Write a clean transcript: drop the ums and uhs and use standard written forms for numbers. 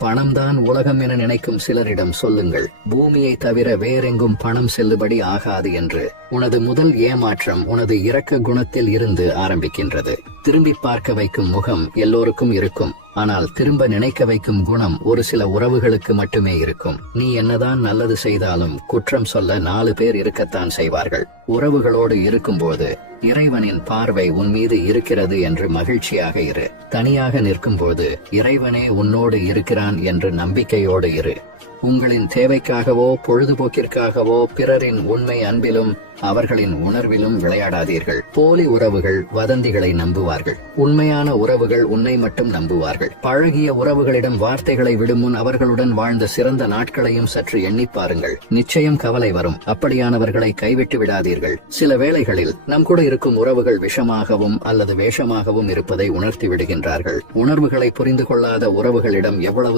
பணம்தான் உலகம் என நினைக்கும் சிலரிடம் சொல்லுங்கள், பூமியை தவிர வேறெங்கும் பணம் செல்லுபடி ஆகாது என்று. உனது முதல் ஏமாற்றம் உனது இரக்க குணத்தில் இருந்து ஆரம்பிக்கின்றது. திரும்பி பார்க்க வைக்கும் முகம் எல்லோருக்கும் இருக்கும், ஆனால் திரும்ப நினைக்க வைக்கும் குணம் ஒரு சில உறவுகளுக்கு மட்டுமே இருக்கும். நீ என்னதான் நல்லது செய்தாலும் குற்றம் சொல்ல 4 பேர் இருக்கத்தான் செய்வார்கள். உறவுகளோடு இருக்கும்போது இறைவனின் பார்வை உன் மீது இருக்கிறது என்று மகிழ்ச்சியாக இரு. தனியாக நிற்கும்போது இறைவனே உன்னோடு இருக்கிறான் என்று நம்பிக்கையோடு இரு. உங்களின் தேவைக்காகவோ பொழுதுபோக்கிற்காகவோ பிறரின் உண்மை அன்பிலும் அவர்களின் உணர்விலும் விளையாடாதீர்கள். போலி உறவுகள் வதந்திகளை நம்புவார்கள். உண்மையான உறவுகள் உன்னை மட்டும் நம்புவார்கள். பழகிய உறவுகளிடம் வார்த்தைகளை விடும் முன் அவர்களுடன் வாழ்ந்த சிறந்த நாட்களையும் சற்று எண்ணி பாருங்கள். நிச்சயம் கவலை வரும். அப்படியானவர்களை கைவிட்டு விடாதீர்கள். சில வேளைகளில் நம் கூட இருக்கும் உறவுகள் விஷமாகவும் அல்லது வேஷமாகவும் இருப்பதை உணர்த்தி விடுகின்றார்கள். உணர்வுகளை புரிந்து கொள்ளாத உறவுகளிடம் எவ்வளவுதான்